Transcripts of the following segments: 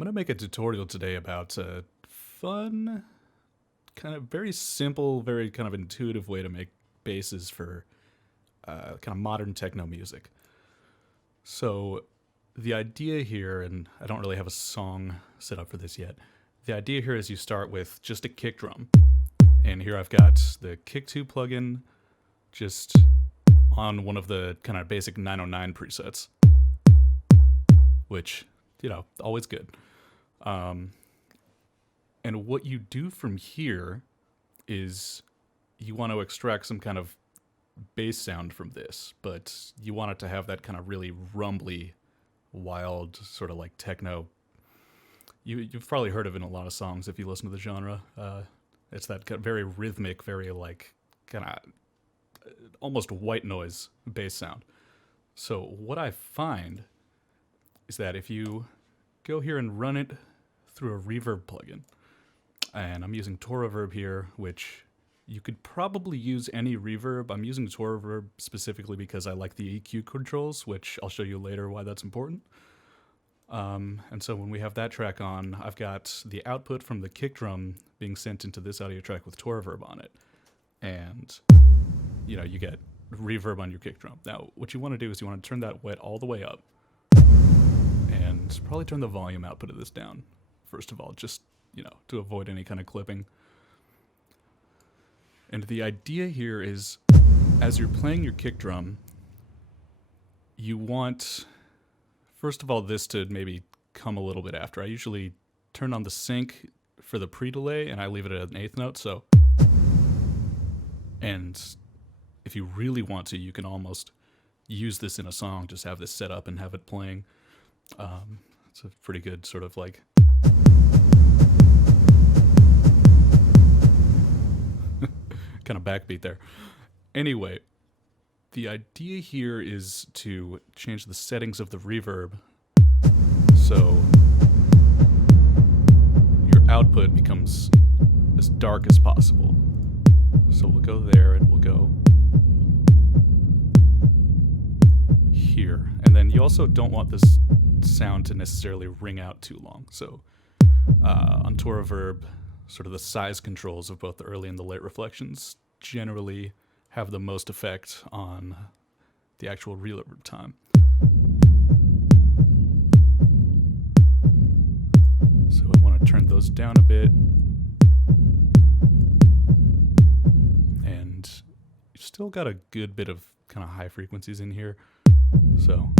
going to make a tutorial today about a fun, kind of very simple, very kind of intuitive way to make basses for kind of modern techno music. So the idea here, and I don't really have a song set up for this yet, the idea here is you start with just a kick drum. And here I've got the Kick 2 plugin just on one of the kind of basic 909 presets, which, always good. And what you do from here is you want to extract some kind of bass sound from this, but you want it to have that kind of really rumbly, wild, sort of like techno. You've probably heard of it in a lot of songs if you listen to the genre. It's that kind of very rhythmic, very like kind of almost white noise bass sound. So what I find is that if you go here and run it through a reverb plugin, and I'm using Reverb here, which you could probably use any reverb. I'm using Reverb specifically because I like the EQ controls, which I'll show you later why that's important. And so when we have that track on, I've got the output from the kick drum being sent into this audio track with Reverb on it. And, you get reverb on your kick drum. Now, what you want to do is you want to turn that wet all the way up and probably turn the volume output of this down, first of all, just, to avoid any kind of clipping. And the idea here is, as you're playing your kick drum, you want, first of all, this to maybe come a little bit after. I usually turn on the sync for the pre-delay, and I leave it at an eighth note, so. And if you really want to, you can almost use this in a song, just have this set up and have it playing. It's a pretty good sort of like kind of backbeat there. Anyway, the idea here is to change the settings of the reverb so your output becomes as dark as possible. So we'll go there and we'll go here. And then you also don't want this sound to necessarily ring out too long. So on Reverb, sort of the size controls of both the early and the late reflections generally have the most effect on the actual reverb time. So I want to turn those down a bit. And you've still got a good bit of kind of high frequencies in here. So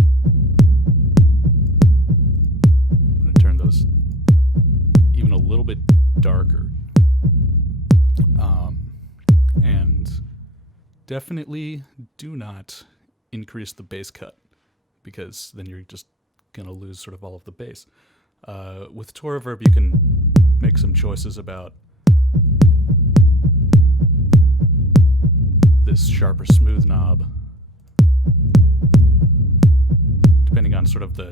I'm going to turn those even a little bit darker. And definitely do not increase the bass cut, because then you're just going to lose sort of all of the bass. With Reverb, you can make some choices about this sharp or smooth knob, depending on sort of the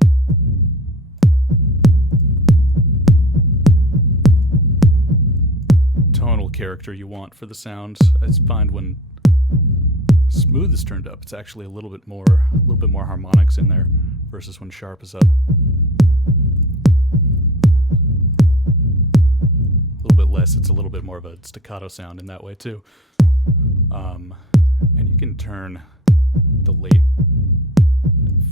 tonal character you want for the sound. I find when smooth is turned up, it's actually a little bit more harmonics in there versus when sharp is up. A little bit less, it's a little bit more of a staccato sound in that way too. And you can turn the late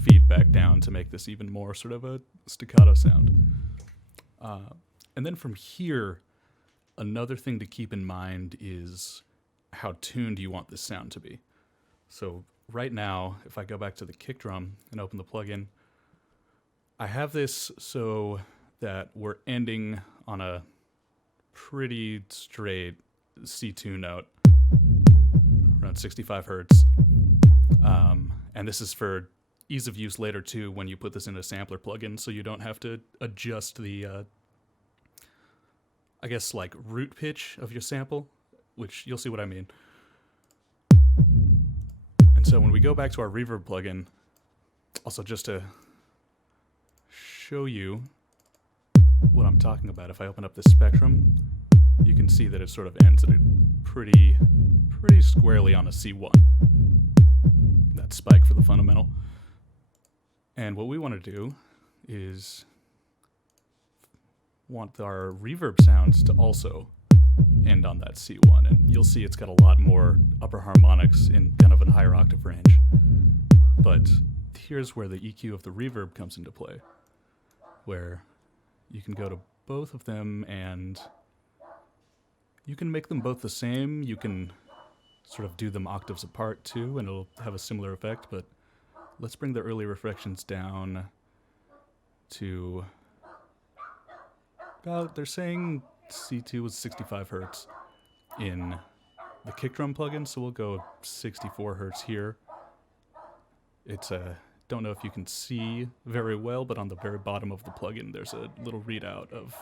feedback down to make this even more sort of a staccato sound. And then from here, another thing to keep in mind is how tuned you want this sound to be. So right now, if I go back to the kick drum and open the plugin, I have this so that we're ending on a pretty straight C2 note, around 65 hertz. And this is for ease of use later too when you put this in a sampler plugin, so you don't have to adjust the I guess like root pitch of your sample, which you'll see what I mean. And so when we go back to our reverb plugin, also just to show you what I'm talking about, if I open up the spectrum, you can see that it sort of ends at a pretty squarely on a C1. That spike for the fundamental. And what we want to do is want our reverb sounds to also end on that C1. And you'll see it's got a lot more upper harmonics in kind of a higher octave range. But here's where the EQ of the reverb comes into play, where you can go to both of them and you can make them both the same. You can sort of do them octaves apart too, and it'll have a similar effect. But let's bring the early reflections down to about, they're saying C2 was 65 hertz in the kick drum plugin, so we'll go 64 hertz here. It's don't know if you can see very well, but on the very bottom of the plugin there's a little readout of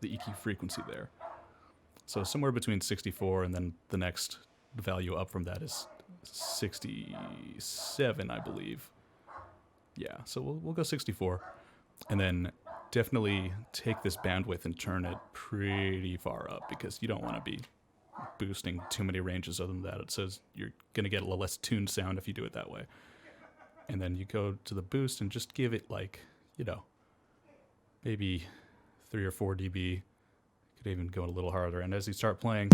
the EQ frequency there. So somewhere between 64 and then the next value up from that is 67, I believe. Yeah, so we'll go 64. And then definitely take this bandwidth and turn it pretty far up, because you don't want to be boosting too many ranges other than that. It says you're going to get a less tuned sound if you do it that way. And then you go to the boost and just give it like, you know, maybe 3 or 4 dB. Could even go a little harder. And as you start playing,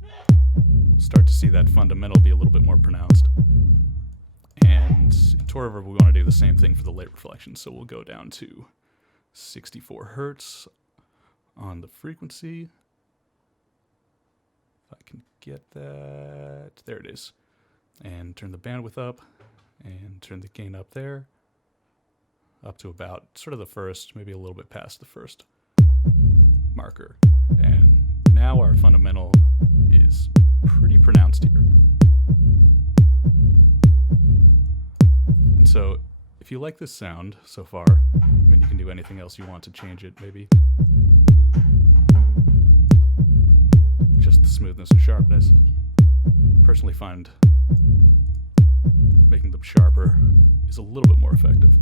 we'll start to see that fundamental be a little bit more pronounced. And in Tour Reverb, we want to do the same thing for the late reflection. So we'll go down to 64 hertz on the frequency. If I can get that. There it is. And turn the bandwidth up and turn the gain up there, up to about sort of the first, maybe a little bit past the first marker. And now our fundamental is pretty pronounced here. And so if you like this sound so far, I mean, you can do anything else you want to change it, maybe just the smoothness and sharpness. I personally find making them sharper is a little bit more effective.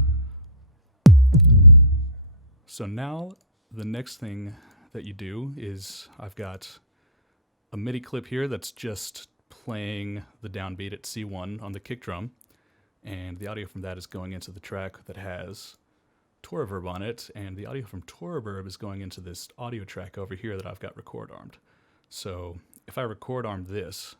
So now the next thing that you do is, I've got a MIDI clip here that's just playing the downbeat at C1 on the kick drum, and the audio from that is going into the track that has Tour Reverb on it, and the audio from Tour Reverb is going into this audio track over here that I've got record armed. So if I record arm this,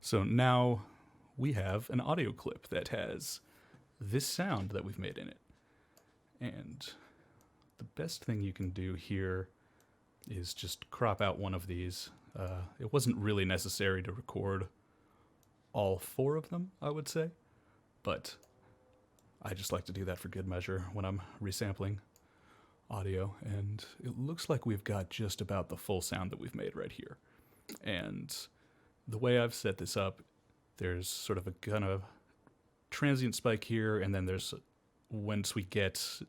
so now we have an audio clip that has this sound that we've made in it. And the best thing you can do here is just crop out one of these. It wasn't really necessary to record all 4 of them, I would say, but I just like to do that for good measure when I'm resampling audio. And it looks like we've got just about the full sound that we've made right here. And the way I've set this up, there's sort of a kind of transient spike here, and then there's, once we get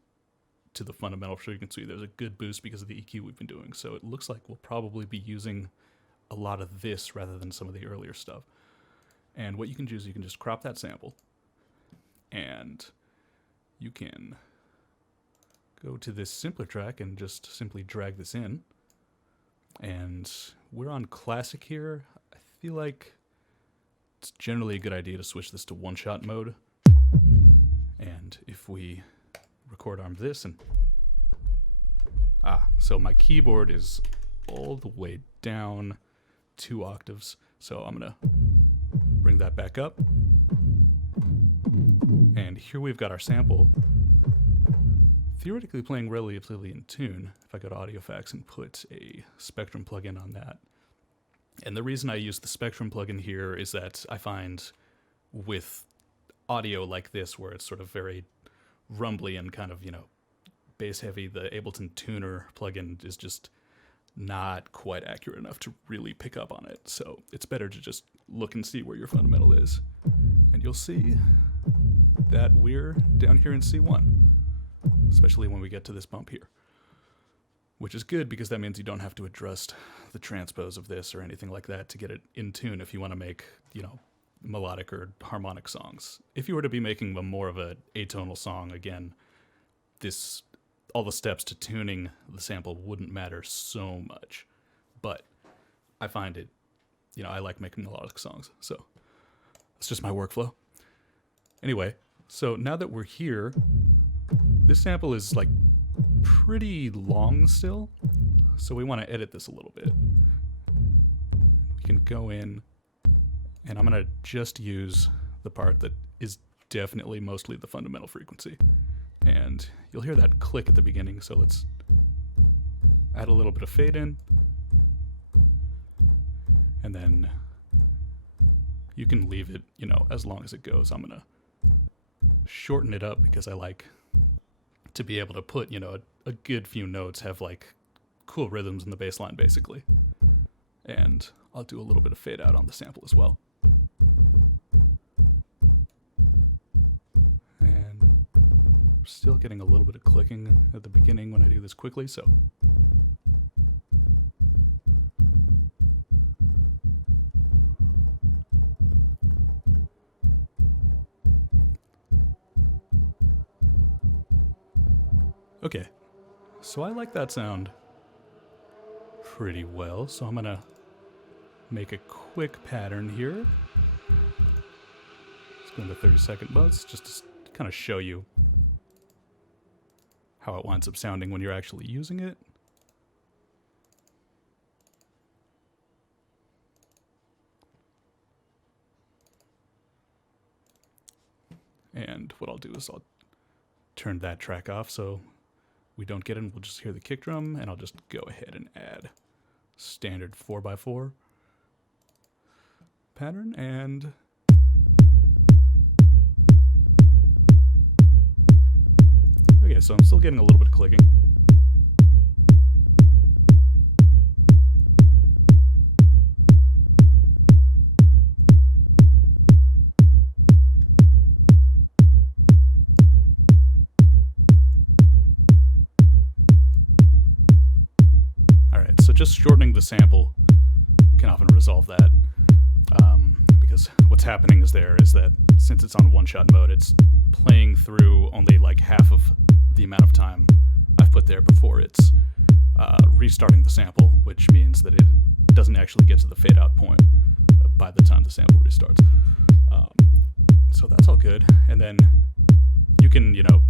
to the fundamental frequency, there's a good boost because of the EQ we've been doing. So it looks like we'll probably be using a lot of this rather than some of the earlier stuff. And what you can do is you can just crop that sample, and you can go to this simpler track and just simply drag this in. And we're on classic here. I feel like it's generally a good idea to switch this to one-shot mode. And if we record arm this and so my keyboard is all the way down 2 octaves, so I'm gonna bring that back up, and here we've got our sample theoretically playing relatively in tune. If I go to Audio Effects and put a Spectrum plugin on that, and the reason I use the Spectrum plugin here is that I find with audio like this, where it's sort of very rumbly and kind of, you know, bass heavy, the Ableton Tuner plugin is just not quite accurate enough to really pick up on it. So it's better to just look and see where your fundamental is. And you'll see that we're down here in C1, especially when we get to this bump here, which is good because that means you don't have to adjust the transpose of this or anything like that to get it in tune if you want to make, you know, melodic or harmonic songs. If you were to be making more of a atonal song, again, all the steps to tuning the sample wouldn't matter so much. But I find it you know, I like making melodic songs, so it's just my workflow. Anyway, so now that we're here, this sample is like pretty long still, so we want to edit this a little bit. We can go in, and I'm going to just use the part that is definitely mostly the fundamental frequency. And you'll hear that click at the beginning, so let's add a little bit of fade in. And then you can leave it, you know, as long as it goes. I'm going to shorten it up because I like to be able to put, you know, a good few notes, have like cool rhythms in the bass line basically. And I'll do a little bit of fade out on the sample as well. And I'm still getting a little bit of clicking at the beginning when I do this quickly, so. Okay, so I like that sound pretty well, so I'm gonna make a quick pattern here. Let's go into 30-second modes just to kind of show you how it winds up sounding when you're actually using it. And what I'll do is I'll turn that track off so we don't get in. We'll just hear the kick drum, and I'll just go ahead and add standard 4x4 pattern. And okay, so I'm still getting a little bit of clicking. So just shortening the sample can often resolve that, because what's happening is that since it's on one-shot mode, it's playing through only like half of the amount of time I've put there before it's restarting the sample, which means that it doesn't actually get to the fade-out point by the time the sample restarts. So that's all good. And then you can, you know,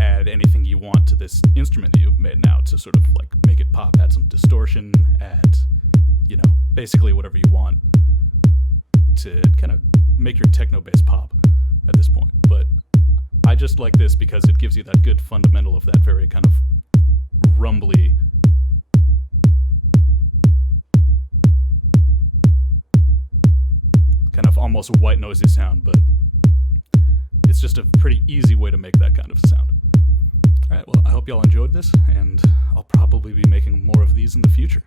add anything you want to this instrument that you've made now to sort of like make it pop, add some distortion, add, you know, basically whatever you want to kind of make your techno bass pop at this point. But I just like this because it gives you that good fundamental of that very kind of rumbly, kind of almost white noisy sound, but it's just a pretty easy way to make that kind of sound. All right, well, I hope y'all enjoyed this, and I'll probably be making more of these in the future.